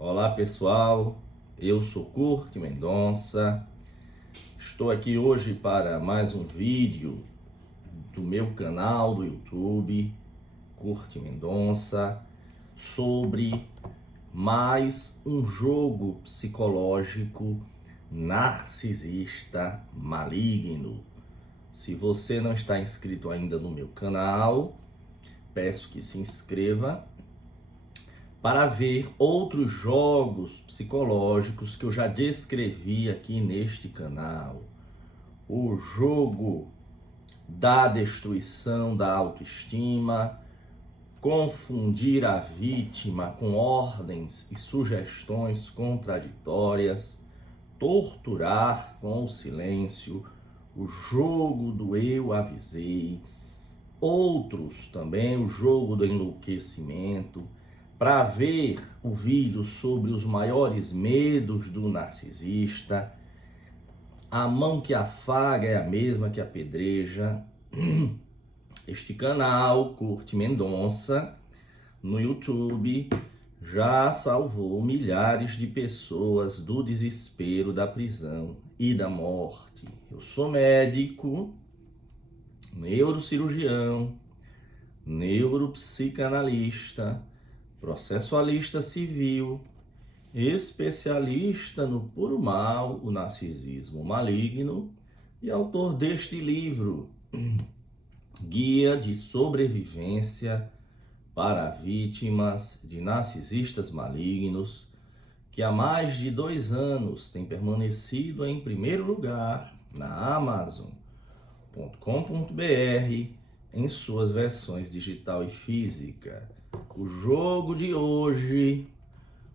Olá pessoal, eu sou Curti Mendonça, estou aqui hoje para mais um vídeo do meu canal do YouTube, Curti Mendonça, sobre mais um jogo psicológico narcisista maligno. Se você não está inscrito ainda no meu canal, peço que se inscreva para ver outros jogos psicológicos que eu já descrevi aqui neste canal. O jogo da destruição da autoestima, confundir a vítima com ordens e sugestões contraditórias, torturar com o silêncio, o jogo do eu avisei, outros também, o jogo do enlouquecimento. Para ver o vídeo sobre os maiores medos do narcisista, a mão que afaga é a mesma que apedreja. Este canal, Curti Mendonça, no YouTube, já salvou milhares de pessoas do desespero, da prisão e da morte. Eu sou médico, neurocirurgião, neuropsicanalista, processualista civil, especialista no puro mal, o narcisismo maligno, e autor deste livro, Guia de Sobrevivência para Vítimas de Narcisistas Malignos, que há mais de 2 anos tem permanecido em primeiro lugar na Amazon.com.br em suas versões digital e física. O jogo de hoje,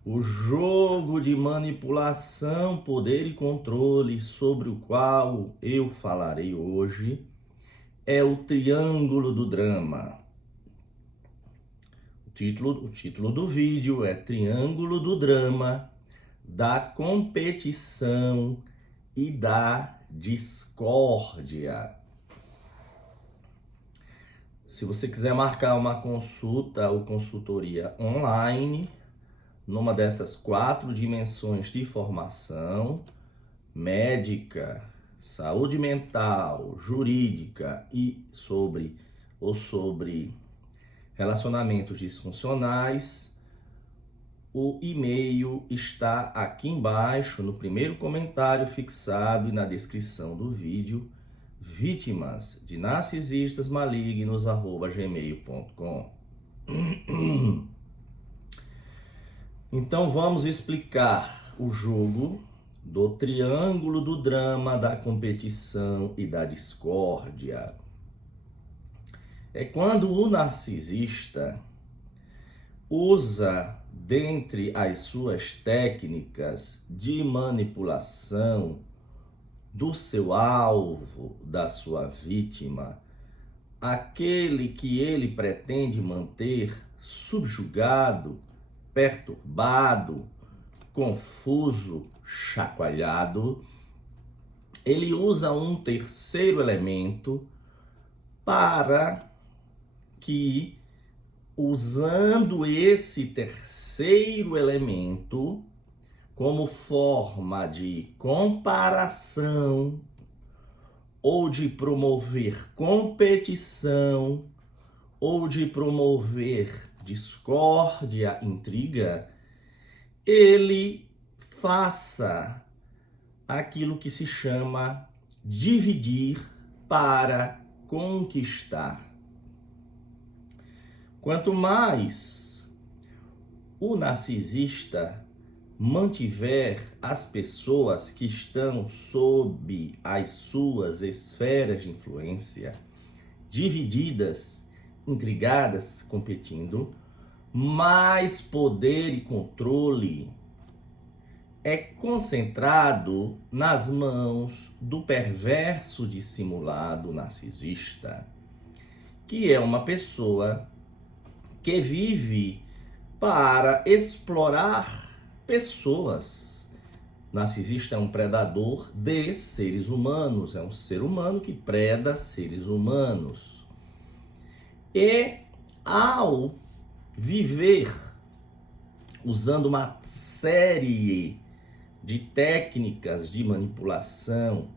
o jogo de manipulação, poder e controle sobre o qual eu falarei hoje, é o Triângulo do Drama. O título do vídeo é Triângulo do Drama, da competição e da discórdia. Se você quiser marcar uma consulta ou consultoria online, numa dessas 4 dimensões de formação, médica, saúde mental, jurídica e sobre relacionamentos disfuncionais, o e-mail está aqui embaixo, no primeiro comentário fixado e na descrição do vídeo, vítimas de narcisistas malignos@gmail.com. Então vamos explicar o jogo do triângulo do drama, da competição e da discórdia. É quando o narcisista usa, dentre as suas técnicas de manipulação, do seu alvo, da sua vítima, aquele que ele pretende manter subjugado, perturbado, confuso, chacoalhado, ele usa um terceiro elemento para que, usando esse terceiro elemento como forma de comparação ou de promover competição ou de promover discórdia, intriga, ele faça aquilo que se chama dividir para conquistar. Quanto mais o narcisista mantiver as pessoas que estão sob as suas esferas de influência divididas, intrigadas, competindo, mais poder e controle é concentrado nas mãos do perverso dissimulado narcisista, que é uma pessoa que vive para explorar pessoas. Narcisista é um predador de seres humanos, é um ser humano que preda seres humanos. E ao viver usando uma série de técnicas de manipulação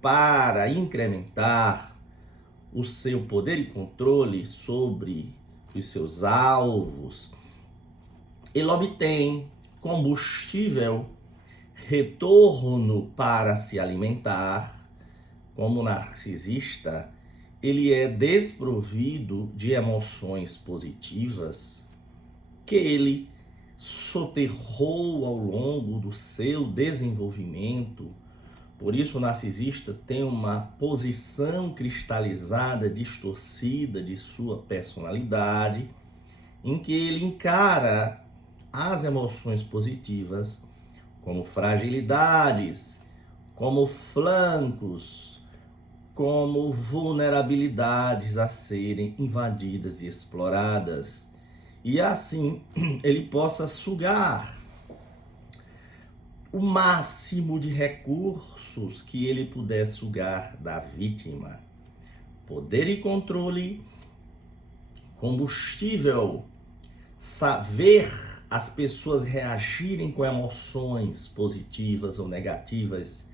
para incrementar o seu poder e controle sobre os seus alvos, ele obtém combustível, retorno para se alimentar. Como narcisista, ele é desprovido de emoções positivas que ele soterrou ao longo do seu desenvolvimento. Por isso, o narcisista tem uma posição cristalizada, distorcida de sua personalidade, em que ele encara as emoções positivas como fragilidades, como flancos, como vulnerabilidades a serem invadidas e exploradas. E assim ele possa sugar o máximo de recursos que ele puder sugar da vítima. Poder e controle, combustível, saber as pessoas reagirem com emoções positivas ou negativas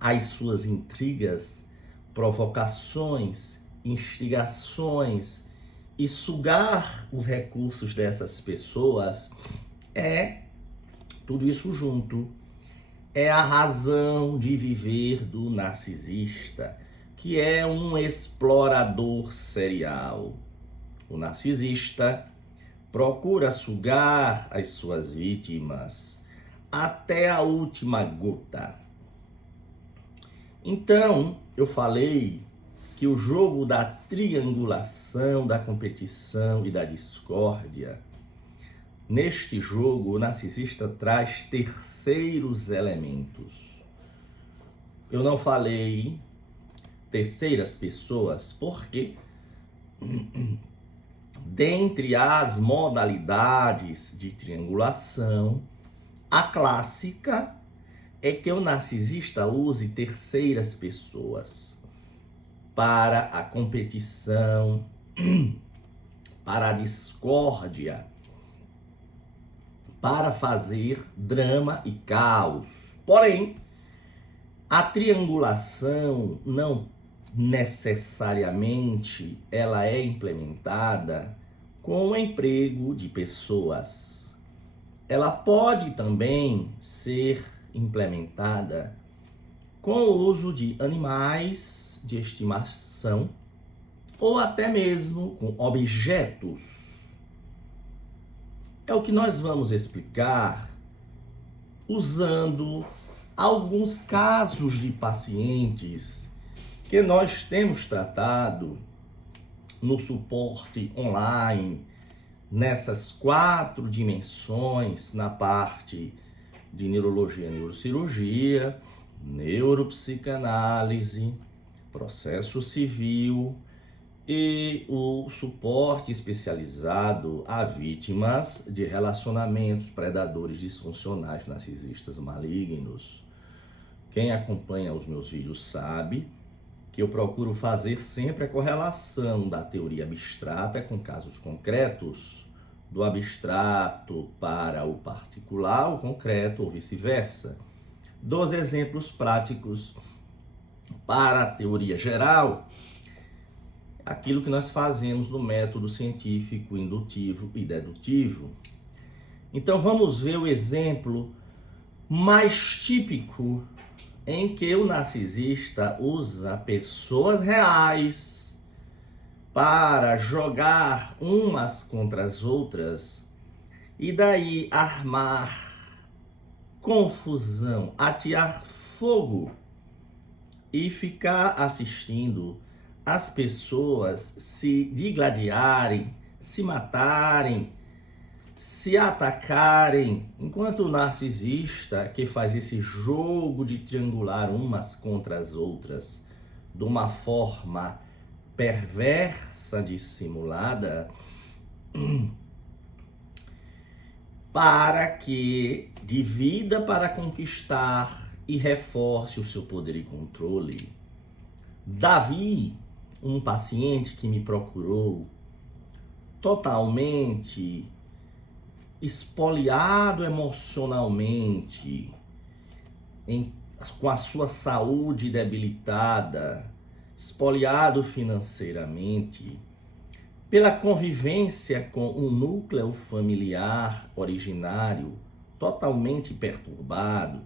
às suas intrigas, provocações, instigações e sugar os recursos dessas pessoas tudo isso junto. É a razão de viver do narcisista, que é um explorador serial. O narcisista procura sugar as suas vítimas até a última gota. Então, eu falei que o jogo da triangulação, da competição e da discórdia, neste jogo, o narcisista traz terceiros elementos. Eu não falei terceiras pessoas, porque dentre as modalidades de triangulação, a clássica é que o narcisista use terceiras pessoas para a competição, para a discórdia, para fazer drama e caos. Porém, a triangulação não necessariamente ela é implementada com o emprego de pessoas. Ela pode também ser implementada com o uso de animais de estimação ou até mesmo com objetos. É o que nós vamos explicar usando alguns casos de pacientes que nós temos tratado no suporte online, nessas 4 dimensões, na parte de neurologia, neurocirurgia, neuropsicanálise, processo civil e o suporte especializado a vítimas de relacionamentos predadores disfuncionais narcisistas malignos. Quem acompanha os meus vídeos sabe que eu procuro fazer sempre a correlação da teoria abstrata com casos concretos, do abstrato para o particular, o concreto ou vice-versa, dos exemplos práticos para a teoria geral, aquilo que nós fazemos no método científico, indutivo e dedutivo. Então vamos ver o exemplo mais típico em que o narcisista usa pessoas reais para jogar umas contra as outras e daí armar confusão, atear fogo e ficar assistindo as pessoas se digladiarem, se matarem, se atacarem, enquanto o narcisista, que faz esse jogo de triangular umas contra as outras de uma forma perversa, dissimulada, para que divida para conquistar e reforce o seu poder e controle. Davi, um paciente que me procurou totalmente espoliado emocionalmente, com a sua saúde debilitada, espoliado financeiramente, pela convivência com um núcleo familiar originário totalmente perturbado,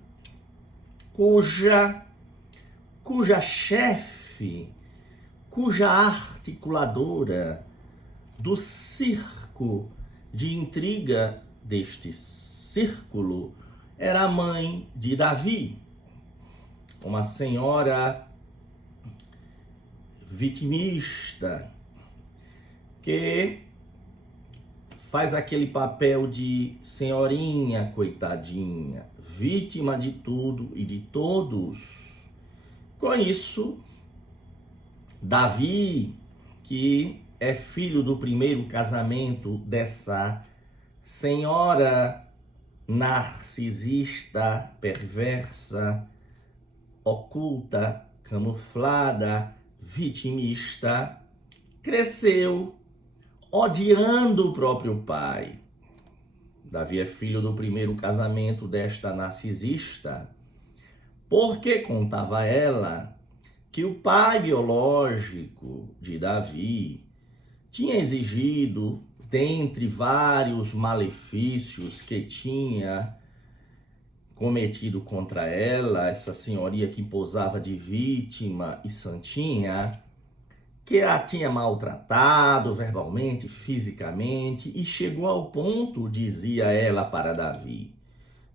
cuja chefe, cuja articuladora do circo de intriga deste círculo era a mãe de Davi, uma senhora vitimista que faz aquele papel de senhorinha coitadinha, vítima de tudo e de todos. Com isso, Davi, que é filho do primeiro casamento dessa senhora narcisista, perversa, oculta, camuflada, vitimista, cresceu odiando o próprio pai. Davi é filho do primeiro casamento desta narcisista, porque contava ela que o pai biológico de Davi tinha exigido, dentre vários malefícios que tinha cometido contra ela, essa senhoria que posava de vítima e santinha, que a tinha maltratado verbalmente, fisicamente, e chegou ao ponto, dizia ela para Davi,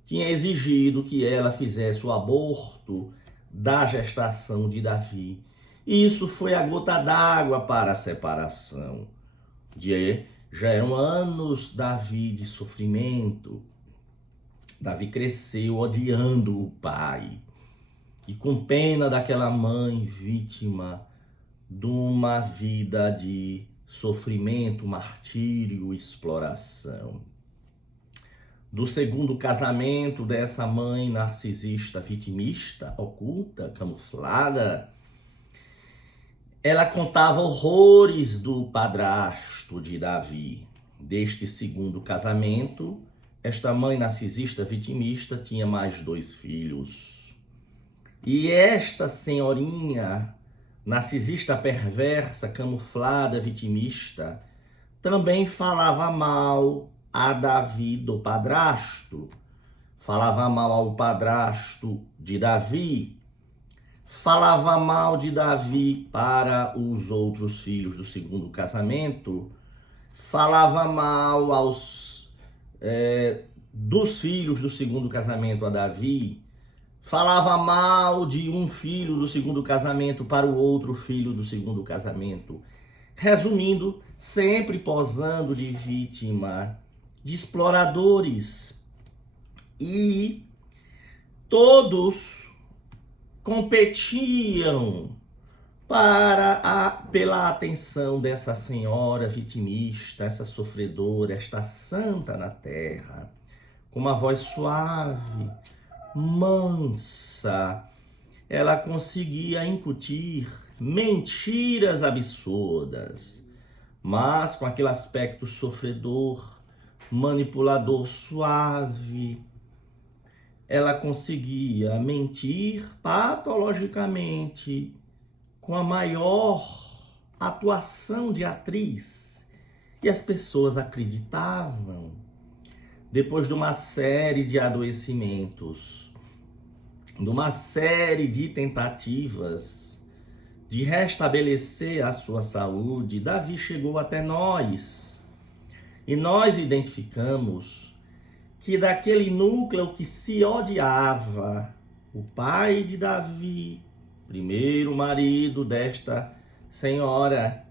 tinha exigido que ela fizesse o aborto da gestação de Davi. E isso foi a gota d'água para a separação. Já eram anos Davi de sofrimento. Davi cresceu odiando o pai e com pena daquela mãe vítima de uma vida de sofrimento, martírio, exploração. Do segundo casamento dessa mãe narcisista, vitimista, oculta, camuflada, ela contava horrores do padrasto de Davi. Deste segundo casamento, esta mãe narcisista vitimista tinha mais 2 filhos. E esta senhorinha narcisista perversa, camuflada, vitimista, também falava mal a Davi do padrasto, falava mal ao padrasto de Davi, falava mal de Davi para os outros filhos do segundo casamento, falava mal dos filhos do segundo casamento a Davi, falava mal de um filho do segundo casamento para o outro filho do segundo casamento. Resumindo, sempre posando de vítima, de exploradores. E todos competiam pela atenção dessa senhora vitimista, essa sofredora, esta santa na terra, com uma voz suave, mansa. Ela conseguia incutir mentiras absurdas, mas com aquele aspecto sofredor, manipulador, suave, ela conseguia mentir patologicamente com a maior atuação de atriz. E as pessoas acreditavam. Depois de uma série de adoecimentos, de uma série de tentativas de restabelecer a sua saúde, Davi chegou até nós. E nós identificamos que daquele núcleo que se odiava, o pai de Davi, primeiro marido desta senhora,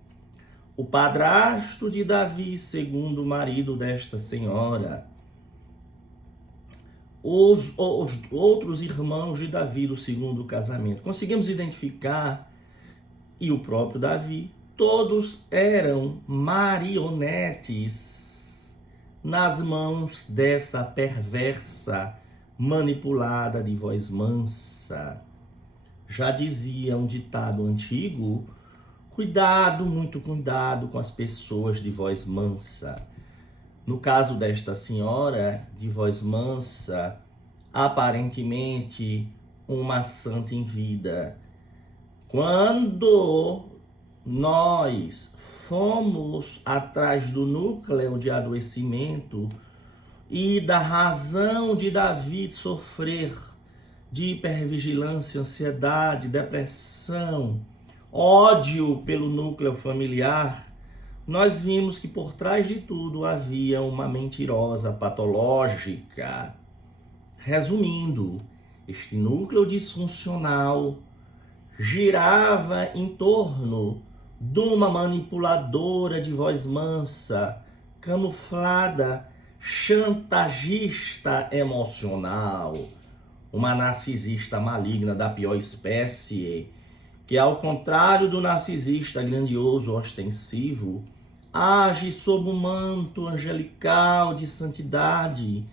o padrasto de Davi, segundo marido desta senhora, os outros irmãos de Davi do segundo casamento. Conseguimos identificar, e o próprio Davi, todos eram marionetes nas mãos dessa perversa, manipulada de voz mansa. Já dizia um ditado antigo: cuidado, muito cuidado com as pessoas de voz mansa. No caso desta senhora, de voz mansa, aparentemente uma santa em vida. Quando nós fomos atrás do núcleo de adoecimento e da razão de Davi sofrer de hipervigilância, ansiedade, depressão, ódio pelo núcleo familiar, nós vimos que por trás de tudo havia uma mentirosa patológica. Resumindo, este núcleo disfuncional girava em torno de uma manipuladora de voz mansa, camuflada, chantagista emocional, uma narcisista maligna da pior espécie, que ao contrário do narcisista grandioso, ostensivo, age sob um manto angelical de santidade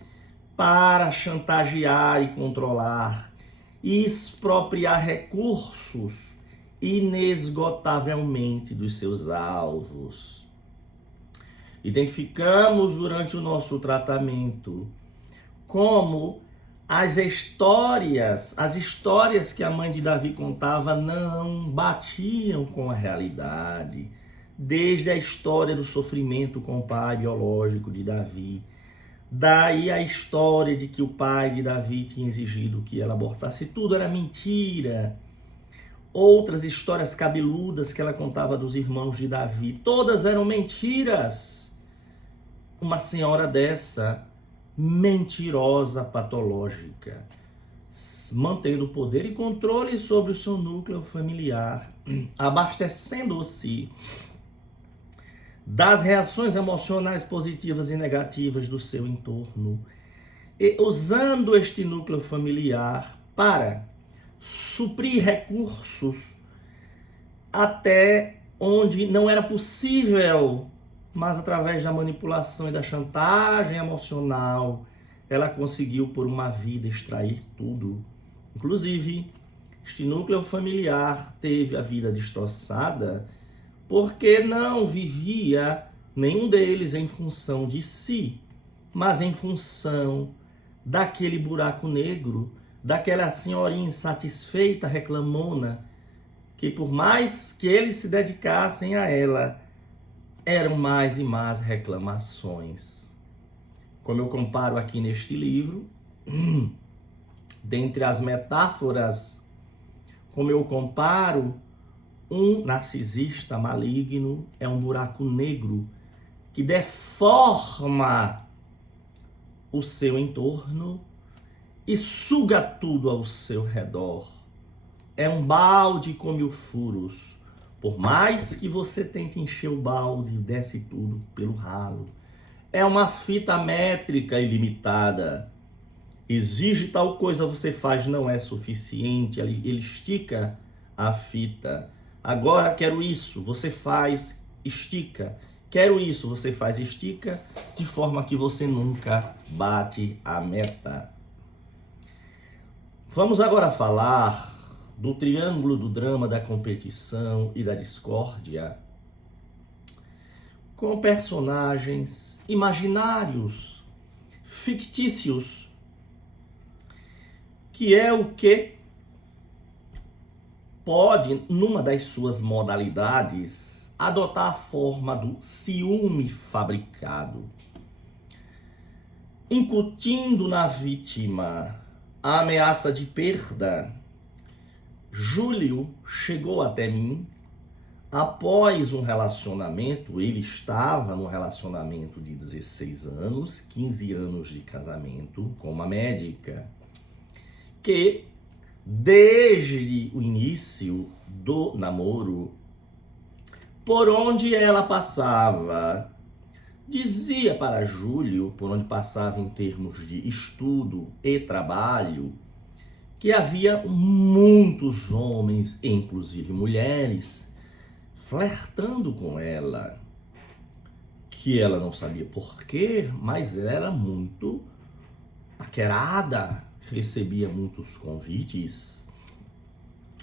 para chantagear e controlar e expropriar recursos inesgotavelmente dos seus alvos. Identificamos durante o nosso tratamento como as histórias que a mãe de Davi contava não batiam com a realidade. Desde a história do sofrimento com o pai biológico de Davi, daí a história de que o pai de Davi tinha exigido que ela abortasse, tudo era mentira. Outras histórias cabeludas que ela contava dos irmãos de Davi, todas eram mentiras. Uma senhora dessa, mentirosa, patológica, mantendo poder e controle sobre o seu núcleo familiar, abastecendo-se das reações emocionais positivas e negativas do seu entorno, e usando este núcleo familiar para suprir recursos até onde não era possível, mas através da manipulação e da chantagem emocional, ela conseguiu por uma vida extrair tudo. Inclusive, este núcleo familiar teve a vida destroçada porque não vivia nenhum deles em função de si, mas em função daquele buraco negro, daquela senhorinha insatisfeita, reclamona, que por mais que eles se dedicassem a ela, eram mais e mais reclamações. Como eu comparo aqui neste livro, dentre as metáforas, como eu comparo, um narcisista maligno é um buraco negro que deforma o seu entorno e suga tudo ao seu redor. É um balde com 1000 furos. Por mais que você tente encher o balde, desce tudo pelo ralo. É uma fita métrica ilimitada. Exige tal coisa, você faz, não é suficiente. Ele estica a fita. Agora quero isso, você faz, estica. Quero isso, você faz, estica, de forma que você nunca bate a meta. Vamos agora falar do triângulo do drama, da competição e da discórdia, com personagens imaginários, fictícios, que é o que pode, numa das suas modalidades, adotar a forma do ciúme fabricado, incutindo na vítima a ameaça de perda. Júlio chegou até mim após um relacionamento, ele estava num relacionamento de 16 anos, 15 anos de casamento com uma médica, que desde o início do namoro, por onde ela passava, dizia para Júlio, por onde passava em termos de estudo e trabalho, que havia muitos homens, inclusive mulheres, flertando com ela, que ela não sabia porquê, mas ela era muito paquerada, recebia muitos convites,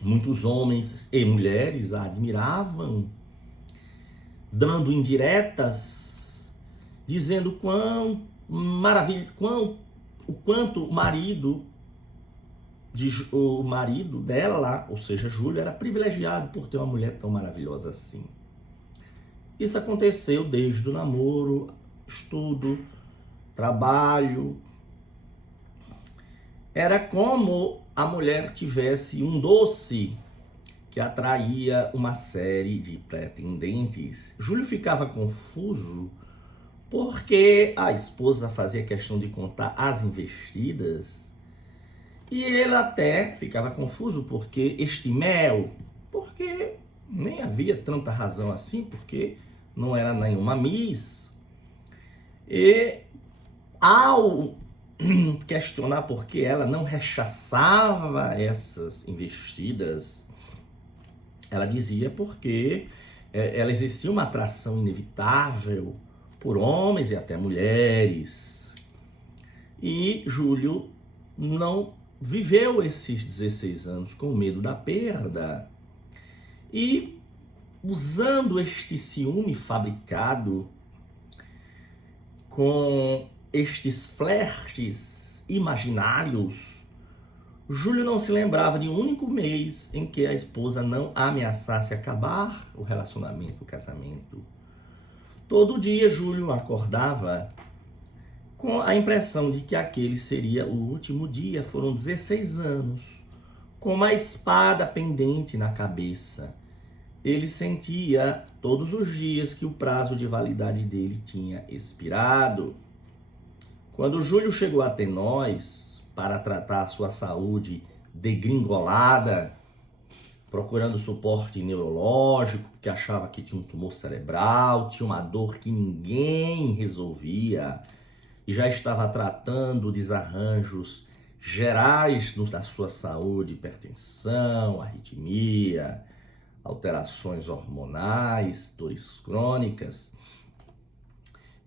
muitos homens e mulheres a admiravam, dando indiretas dizendo o quanto o marido dela, ou seja, Júlio, era privilegiado por ter uma mulher tão maravilhosa assim. Isso aconteceu desde o namoro, estudo, trabalho. Era como a mulher tivesse um doce que atraía uma série de pretendentes. Júlio ficava confuso porque a esposa fazia questão de contar as investidas e ele até ficava confuso porque este mel, porque nem havia tanta razão assim, porque não era nenhuma miss. E ao questionar por que ela não rechaçava essas investidas, ela dizia porque ela exercia uma atração inevitável por homens e até mulheres. E Júlio não viveu esses 16 anos com medo da perda. E usando este ciúme fabricado com estes flertes imaginários, Júlio não se lembrava de um único mês em que a esposa não ameaçasse acabar o relacionamento, o casamento. Todo dia Júlio acordava com a impressão de que aquele seria o último dia. Foram 16 anos, com uma espada pendente na cabeça. Ele sentia todos os dias que o prazo de validade dele tinha expirado. Quando Júlio chegou até nós para tratar a sua saúde degringolada, procurando suporte neurológico, porque achava que tinha um tumor cerebral, tinha uma dor que ninguém resolvia, e já estava tratando desarranjos gerais da sua saúde, hipertensão, arritmia, alterações hormonais, dores crônicas.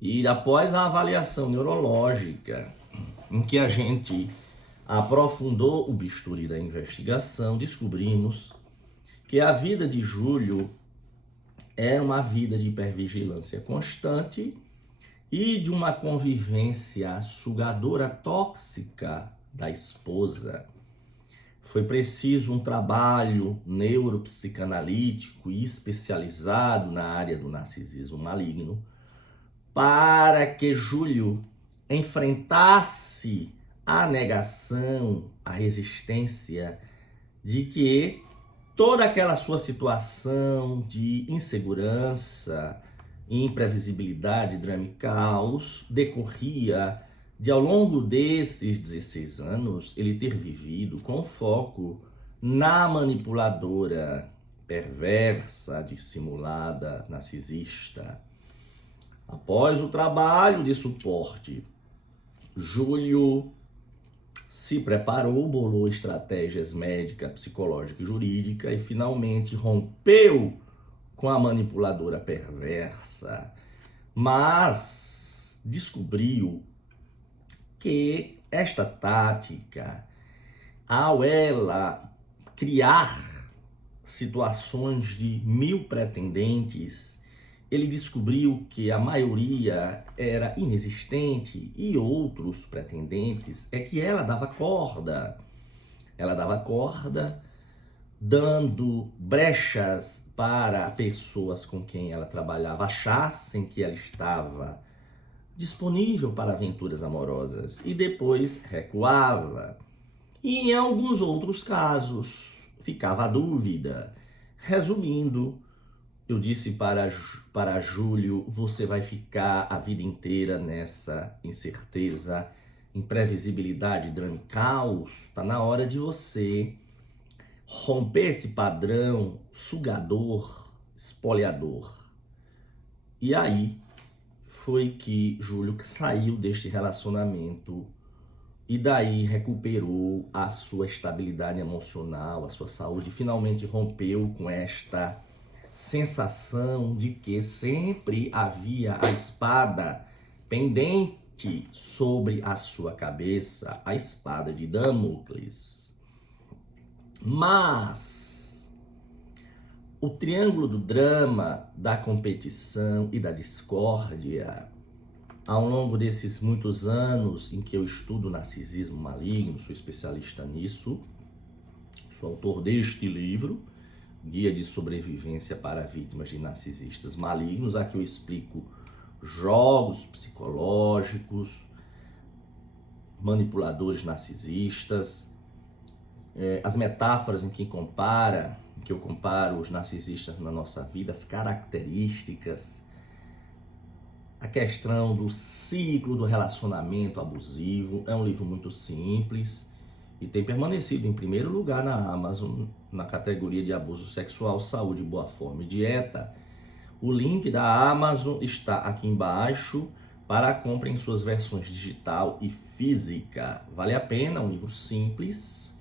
E após a avaliação neurológica, em que a gente aprofundou o bisturi da investigação, descobrimos que a vida de Júlio era uma vida de hipervigilância constante e de uma convivência sugadora tóxica da esposa. Foi preciso um trabalho neuropsicanalítico e especializado na área do narcisismo maligno para que Júlio enfrentasse a negação, a resistência de que toda aquela sua situação de insegurança, imprevisibilidade, drama e caos decorria de, ao longo desses 16 anos, ele ter vivido com foco na manipuladora, perversa, dissimulada, narcisista. Após o trabalho de suporte, Júlio se preparou, bolou estratégias médica, psicológica e jurídica e finalmente rompeu com a manipuladora perversa, mas descobriu que esta tática, ao ela criar situações de 1000 pretendentes, ele descobriu que a maioria era inexistente e outros pretendentes é que ela dava corda. Ela dava corda, dando brechas para pessoas com quem ela trabalhava achassem que ela estava disponível para aventuras amorosas e depois recuava. E em alguns outros casos ficava a dúvida. Resumindo, eu disse para Júlio, você vai ficar a vida inteira nessa incerteza, imprevisibilidade, drama e caos. Está na hora de você romper esse padrão sugador, espoliador. E aí foi que Júlio saiu deste relacionamento e daí recuperou a sua estabilidade emocional, a sua saúde, e finalmente rompeu com esta sensação de que sempre havia a espada pendente sobre a sua cabeça, a espada de Damocles. Mas o triângulo do drama, da competição e da discórdia ao longo desses muitos anos em que eu estudo narcisismo maligno, sou especialista nisso, sou autor deste livro, Guia de Sobrevivência para Vítimas de Narcisistas Malignos. Aqui eu explico jogos psicológicos, manipuladores narcisistas, as metáforas em que eu comparo os narcisistas na nossa vida, as características, a questão do ciclo do relacionamento abusivo. É um livro muito simples e tem permanecido em primeiro lugar na Amazon, na categoria de abuso sexual, saúde, boa forma e dieta. O link da Amazon está aqui embaixo para a compra em suas versões digital e física. Vale a pena, um livro simples,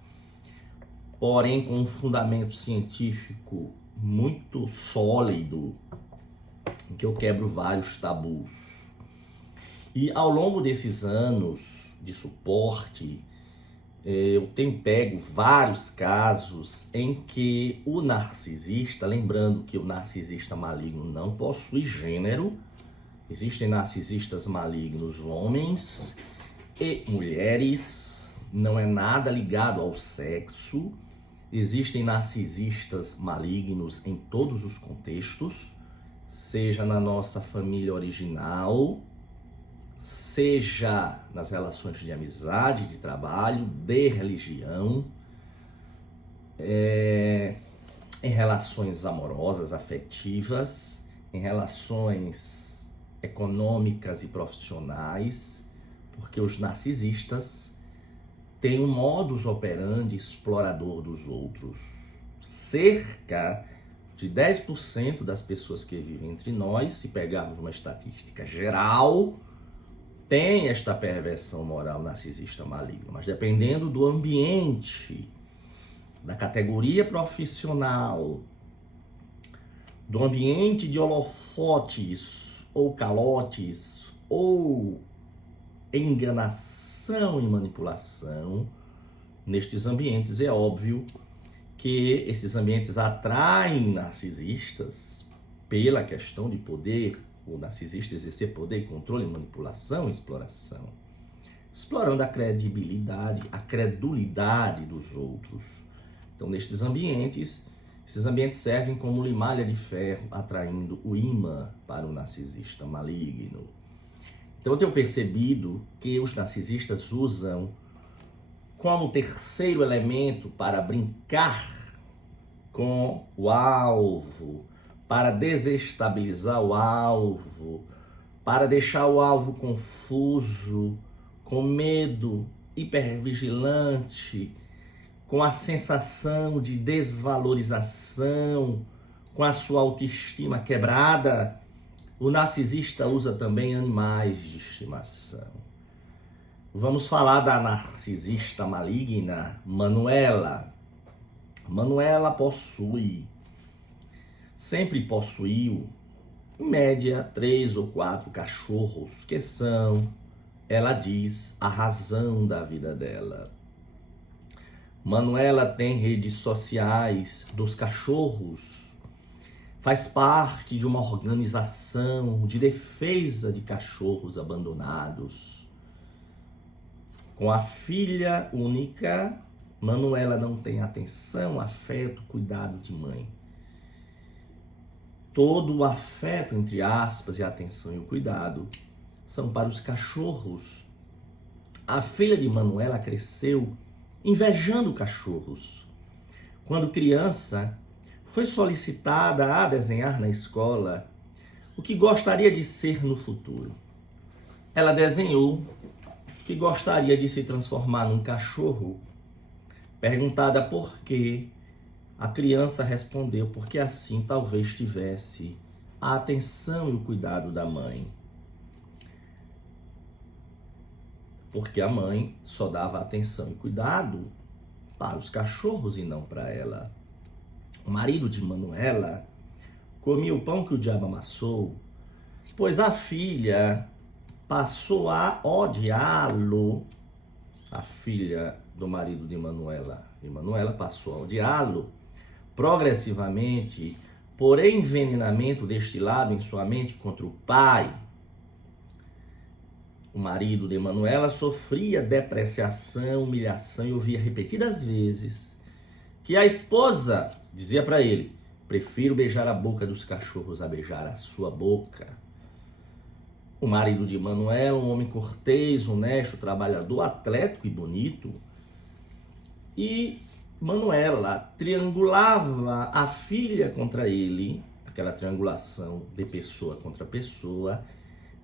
porém com um fundamento científico muito sólido, em que eu quebro vários tabus. E ao longo desses anos de suporte, eu tenho pego vários casos em que o narcisista, lembrando que o narcisista maligno não possui gênero, existem narcisistas malignos homens e mulheres, não é nada ligado ao sexo, existem narcisistas malignos em todos os contextos, seja na nossa família original, seja nas relações de amizade, de trabalho, de religião, em relações amorosas, afetivas, em relações econômicas e profissionais, porque os narcisistas têm um modus operandi explorador dos outros. Cerca de 10% das pessoas que vivem entre nós, se pegarmos uma estatística geral, tem esta perversão moral narcisista maligna, mas dependendo do ambiente, da categoria profissional, do ambiente de holofotes ou calotes ou enganação e manipulação, nestes ambientes é óbvio que esses ambientes atraem narcisistas pela questão de poder, o narcisista exercer poder, controle, manipulação e exploração, explorando a credibilidade, a credulidade dos outros. Então, nestes ambientes, esses ambientes servem como limalha de ferro, atraindo o imã para o narcisista maligno. Então, eu tenho percebido que os narcisistas usam como terceiro elemento para brincar com o alvo, para desestabilizar o alvo, para deixar o alvo confuso, com medo, hipervigilante, com a sensação de desvalorização, com a sua autoestima quebrada. O narcisista usa também animais de estimação. Vamos falar da narcisista maligna, Manuela. Manuela sempre possuiu, em média, 3 ou 4 cachorros, que são, ela diz, a razão da vida dela. Manuela tem redes sociais dos cachorros, faz parte de uma organização de defesa de cachorros abandonados. Com a filha única, Manuela não tem atenção, afeto, cuidado de mãe. Todo o afeto, entre aspas, e a atenção e o cuidado são para os cachorros. A filha de Manuela cresceu invejando cachorros. Quando criança, foi solicitada a desenhar na escola o que gostaria de ser no futuro. Ela desenhou que gostaria de se transformar num cachorro. Perguntada por quê, a criança respondeu porque assim talvez tivesse a atenção e o cuidado da mãe. Porque a mãe só dava atenção e cuidado para os cachorros e não para ela. O marido de Manuela comia o pão que o diabo amassou, pois a filha passou a odiá-lo. A filha do marido de Manuela. E Manuela passou a odiá-lo progressivamente por envenenamento destilado em sua mente contra o pai. o marido de Manuela, sofria depreciação, humilhação e ouvia repetidas vezes que a esposa dizia para ele: prefiro beijar a boca dos cachorros a beijar a sua boca. O marido de Manuela, um homem cortês, honesto, trabalhador, atlético e bonito. E Manuela triangulava a filha contra ele, aquela triangulação de pessoa contra pessoa,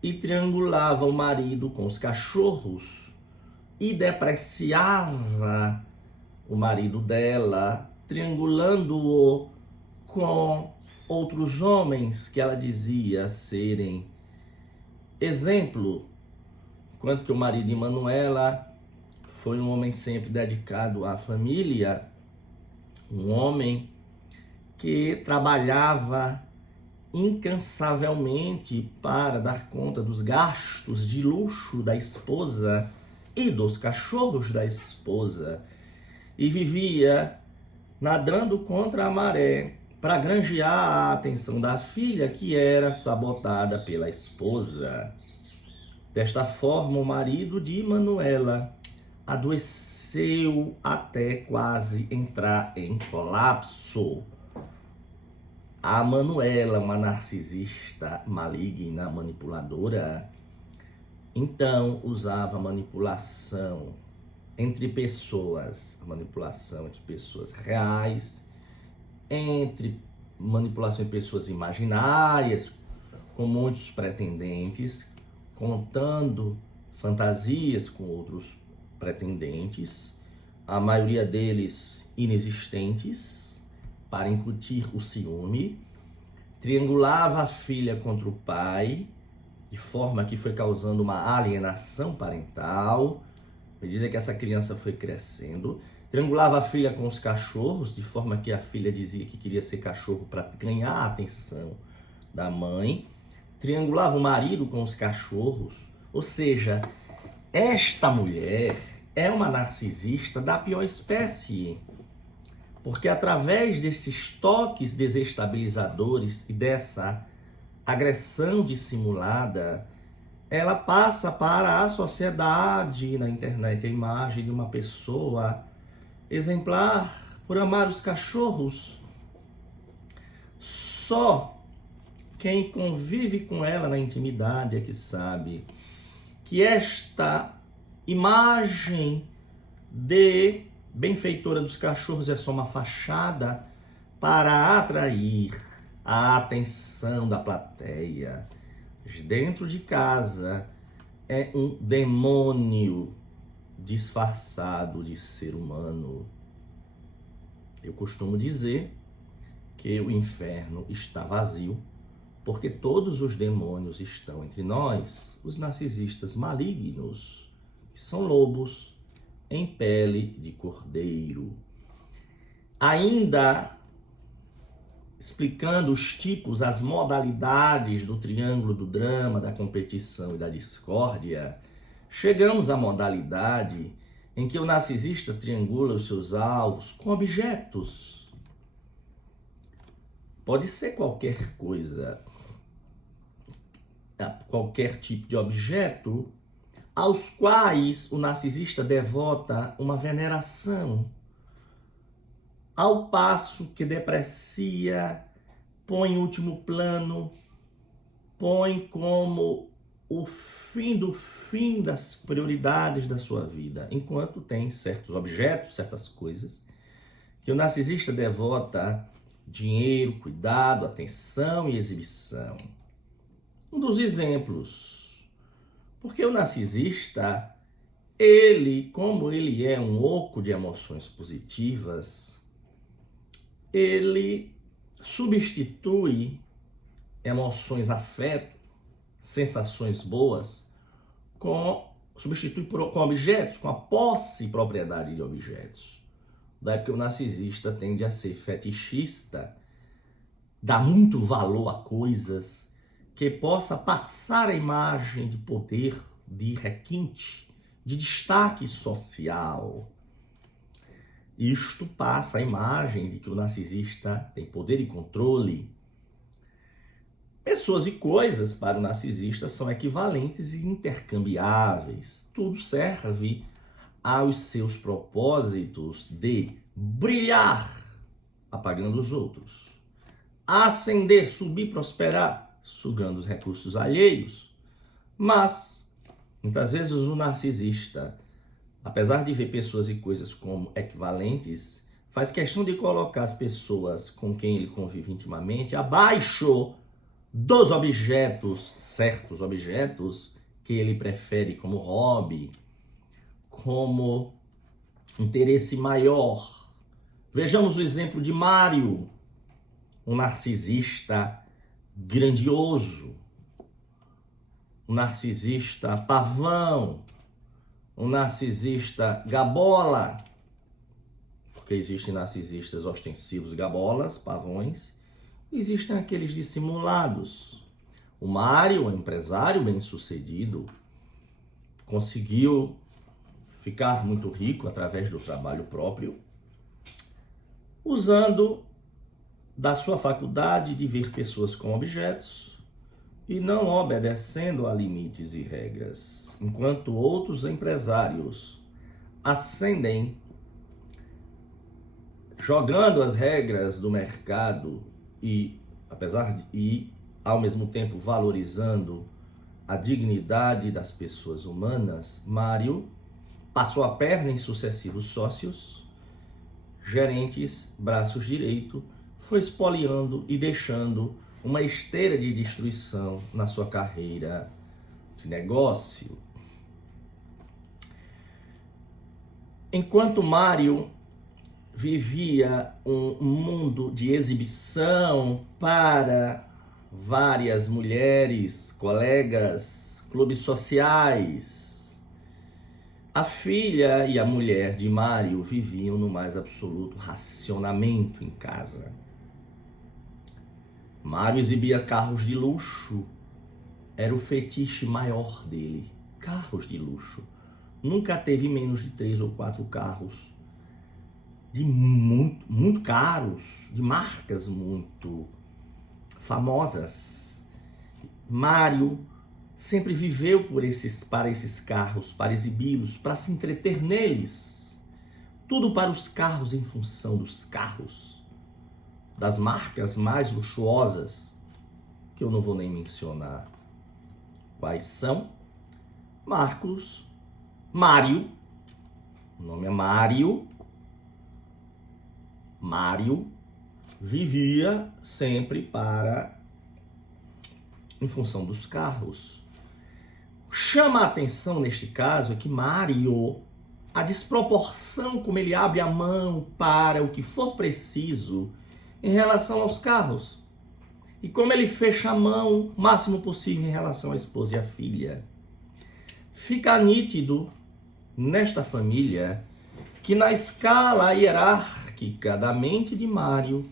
e triangulava o marido com os cachorros e depreciava o marido dela, triangulando-o com outros homens que ela dizia serem exemplo. Enquanto que o marido de Manuela foi um homem sempre dedicado à família, um homem que trabalhava incansavelmente para dar conta dos gastos de luxo da esposa e dos cachorros da esposa, e vivia nadando contra a maré para granjear a atenção da filha, que era sabotada pela esposa. Desta forma, o marido de Manuela adoeceu até quase entrar em colapso. A Manuela, uma narcisista maligna, manipuladora, então usava manipulação entre pessoas, manipulação entre pessoas reais, entre manipulação em pessoas imaginárias, com muitos pretendentes, contando fantasias com outros pretendentes, a maioria deles inexistentes, para incutir o ciúme, triangulava a filha contra o pai, de forma que foi causando uma alienação parental, à medida que essa criança foi crescendo, triangulava a filha com os cachorros, de forma que a filha dizia que queria ser cachorro para ganhar a atenção da mãe, triangulava o marido com os cachorros, ou seja, esta mulher é uma narcisista da pior espécie, porque através desses toques desestabilizadores e dessa agressão dissimulada, ela passa para a sociedade na internet a imagem de uma pessoa exemplar por amar os cachorros. Só quem convive com ela na intimidade é que sabe que esta imagem de benfeitora dos cachorros é só uma fachada para atrair a atenção da plateia. Dentro de casa é um demônio disfarçado de ser humano. Eu costumo dizer que o inferno está vazio, porque todos os demônios estão entre nós, os narcisistas malignos, que são lobos em pele de cordeiro. Ainda explicando os tipos, as modalidades do triângulo do drama, da competição e da discórdia, chegamos à modalidade em que o narcisista triangula os seus alvos com objetos. Pode ser qualquer coisa, qualquer tipo de objeto aos quais o narcisista devota uma veneração, ao passo que deprecia, põe em último plano, põe como o fim do fim das prioridades da sua vida, enquanto tem certos objetos, certas coisas, que o narcisista devota dinheiro, cuidado, atenção e exibição. Um dos exemplos, porque o narcisista, ele, como ele é um oco de emoções positivas, ele substitui emoções, afeto, sensações boas, com objetos, com a posse e propriedade de objetos. Daí porque o narcisista tende a ser fetichista, dá muito valor a coisas que possa passar a imagem de poder, de requinte, de destaque social. Isto passa a imagem de que o narcisista tem poder e controle. Pessoas e coisas para o narcisista são equivalentes e intercambiáveis. Tudo serve aos seus propósitos de brilhar, apagando os outros, ascender, subir, prosperar, sugando os recursos alheios. Mas, muitas vezes, o narcisista, apesar de ver pessoas e coisas como equivalentes, faz questão de colocar as pessoas com quem ele convive intimamente abaixo dos objetos, certos objetos, que ele prefere como hobby, como interesse maior. Vejamos o exemplo de Mário, um narcisista grandioso, um narcisista pavão, um narcisista gabola, porque existem narcisistas ostensivos gabolas, pavões, existem aqueles dissimulados. O Mário, um empresário bem-sucedido, conseguiu ficar muito rico através do trabalho próprio, usando da sua faculdade de ver pessoas com objetos e não obedecendo a limites e regras, enquanto outros empresários ascendem jogando as regras do mercado e ao mesmo tempo valorizando a dignidade das pessoas humanas. Mário passou a perna em sucessivos sócios, gerentes, braços direito, foi espoliando e deixando uma esteira de destruição na sua carreira de negócio. Enquanto Mário vivia um mundo de exibição para várias mulheres, colegas, clubes sociais, a filha e a mulher de Mário viviam no mais absoluto racionamento em casa. Mário exibia carros de luxo, era o fetiche maior dele, carros de luxo. Nunca teve menos de 3 ou 4 carros, de muito caros, de marcas muito famosas. Mário sempre viveu para esses carros, para exibi-los, para se entreter neles. Tudo para os carros, em função dos carros, das marcas mais luxuosas, que eu não vou nem mencionar quais são. Mário, o nome é Mário, vivia sempre em função dos carros. Chama a atenção neste caso é que Mário, a desproporção como ele abre a mão para o que for preciso em relação aos carros, e como ele fecha a mão o máximo possível em relação à esposa e à filha. Fica nítido nesta família que na escala hierárquica da mente de Mário,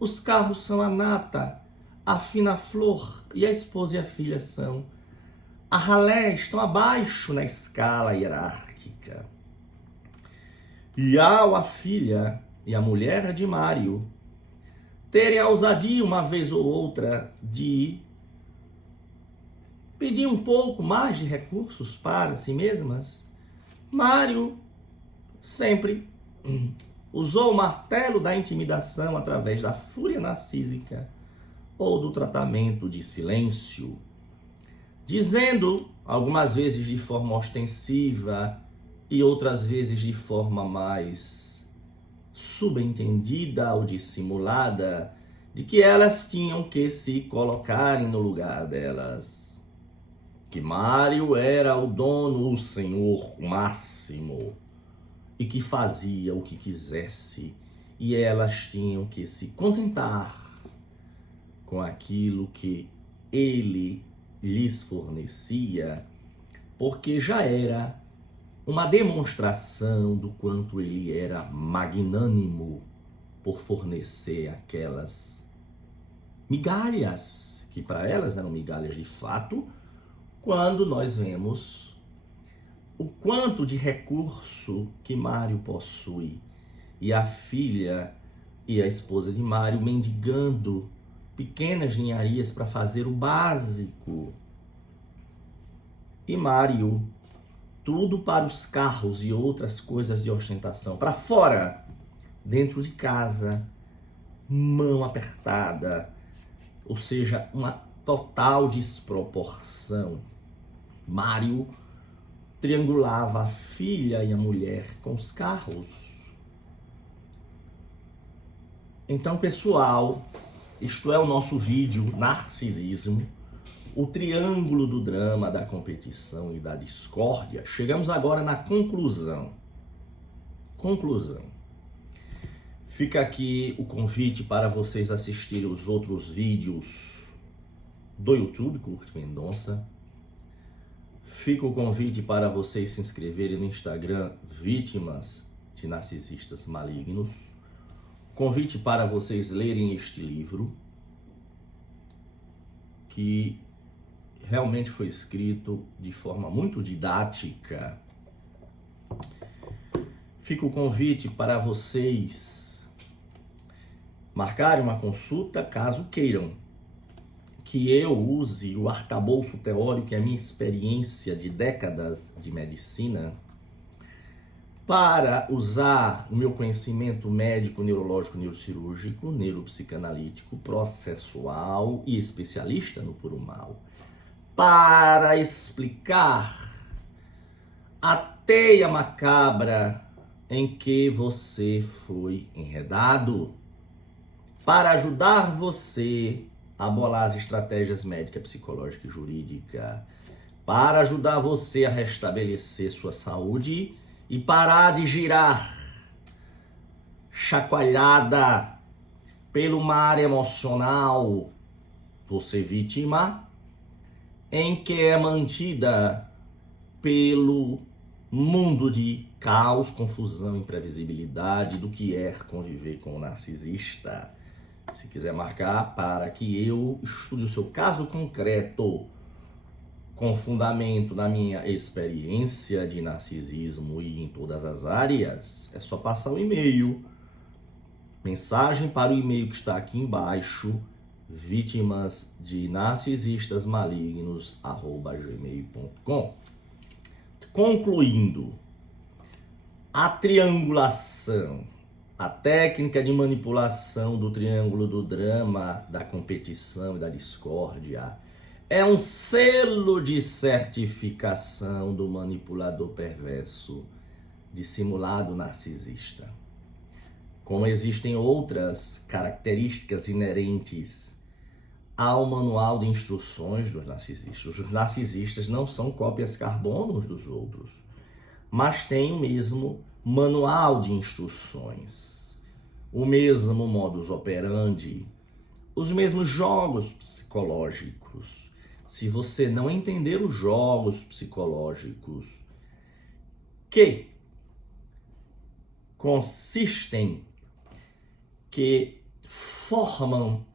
os carros são a nata, a fina flor, e a esposa e a filha são a ralé, estão abaixo na escala hierárquica. E ao a filha e a mulher de Mário terem a ousadia uma vez ou outra de pedir um pouco mais de recursos para si mesmas, Mário sempre usou o martelo da intimidação através da fúria narcísica ou do tratamento de silêncio, dizendo, algumas vezes de forma ostensiva e outras vezes de forma mais subentendida ou dissimulada, de que elas tinham que se colocarem no lugar delas. Que Mário era o dono, o senhor máximo, e que fazia o que quisesse, e elas tinham que se contentar com aquilo que ele lhes fornecia, porque já era uma demonstração do quanto ele era magnânimo por fornecer aquelas migalhas, que para elas eram migalhas de fato, quando nós vemos o quanto de recurso que Mário possui, e a filha e a esposa de Mário mendigando pequenas ninharias para fazer o básico. E Mário, tudo para os carros e outras coisas de ostentação. Para fora, dentro de casa, mão apertada, ou seja, uma total desproporção. Mário triangulava a filha e a mulher com os carros. Então, pessoal, isto é o nosso vídeo Narcisismo, o triângulo do drama, da competição e da discórdia. Chegamos agora na conclusão. Fica aqui o convite para vocês assistirem os outros vídeos do YouTube, Kurt Mendonça. Fica o convite para vocês se inscreverem no Instagram Vítimas de Narcisistas Malignos. Convite para vocês lerem este livro, que realmente foi escrito de forma muito didática. Fica o convite para vocês marcarem uma consulta, caso queiram que eu use o arcabouço teórico e a minha experiência de décadas de medicina para usar o meu conhecimento médico, neurológico, neurocirúrgico, neuropsicanalítico, processual e especialista no puro mal, para explicar a teia macabra em que você foi enredado, para ajudar você a bolar as estratégias médica, psicológica e jurídica, para ajudar você a restabelecer sua saúde e parar de girar chacoalhada pelo mar emocional, você vítima, em que é mantida pelo mundo de caos, confusão, imprevisibilidade do que é conviver com o narcisista. Se quiser marcar para que eu estude o seu caso concreto com fundamento na minha experiência de narcisismo e em todas as áreas, é só passar o e-mail. Mensagem para o e-mail que está aqui embaixo, vítimas de narcisistas malignos @gmail.com. Concluindo, a triangulação, a técnica de manipulação do triângulo do drama, da competição e da discórdia é um selo de certificação do manipulador perverso, dissimulado narcisista. Como existem outras características inerentes ao manual de instruções dos narcisistas. Os narcisistas não são cópias carbono uns dos outros, mas têm o mesmo manual de instruções, o mesmo modus operandi, os mesmos jogos psicológicos. Se você não entender os jogos psicológicos que consistem, que formam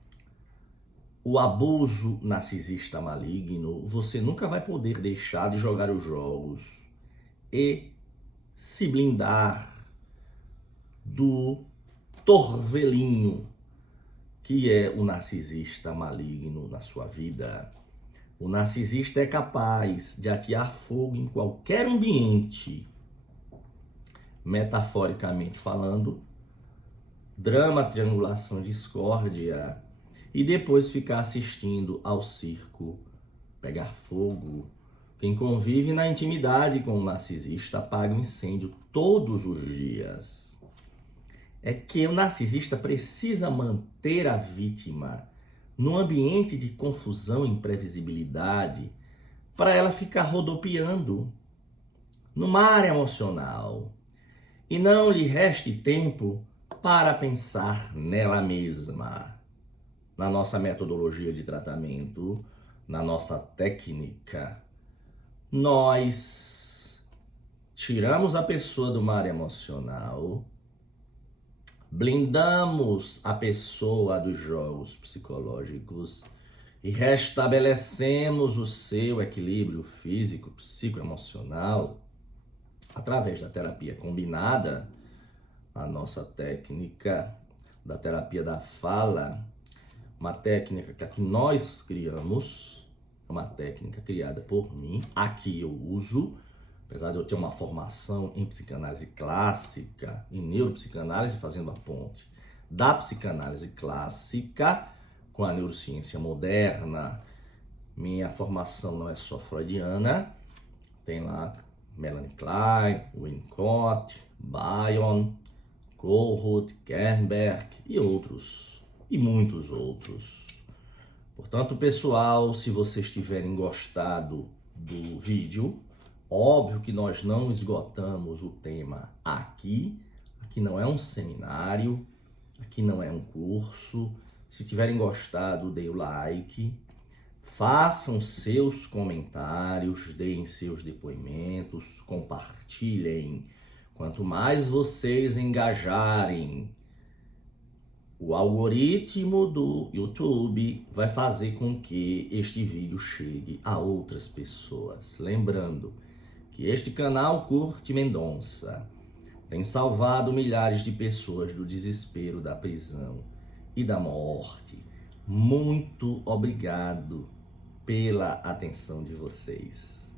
o abuso narcisista maligno, você nunca vai poder deixar de jogar os jogos e se blindar do torvelinho que é o narcisista maligno na sua vida. O narcisista é capaz de atear fogo em qualquer ambiente, metaforicamente falando, drama, triangulação, discórdia, e depois ficar assistindo ao circo pegar fogo. Quem convive na intimidade com o narcisista apaga o incêndio todos os dias. É que o narcisista precisa manter a vítima num ambiente de confusão e imprevisibilidade para ela ficar rodopiando no mar emocional e não lhe reste tempo para pensar nela mesma. Na nossa metodologia de tratamento, na nossa técnica, nós tiramos a pessoa do mar emocional, blindamos a pessoa dos jogos psicológicos e restabelecemos o seu equilíbrio físico, psicoemocional através da terapia combinada, a nossa técnica da terapia da fala, uma técnica que nós criamos, uma técnica criada por mim, aqui eu uso, apesar de eu ter uma formação em psicanálise clássica, em neuropsicanálise, fazendo a ponte da psicanálise clássica com a neurociência moderna. Minha formação não é só freudiana, tem lá Melanie Klein, Winnicott, Bion, Kohlrodt, Kernberg e outros, e muitos outros. Portanto, pessoal, se vocês tiverem gostado do vídeo, óbvio que nós não esgotamos o tema aqui. Aqui não é um seminário, aqui não é um curso. Se tiverem gostado, deem o like, façam seus comentários, deem seus depoimentos, compartilhem. Quanto mais vocês engajarem, o algoritmo do YouTube vai fazer com que este vídeo chegue a outras pessoas. Lembrando que este canal Curte Mendonça tem salvado milhares de pessoas do desespero, da prisão e da morte. Muito obrigado pela atenção de vocês.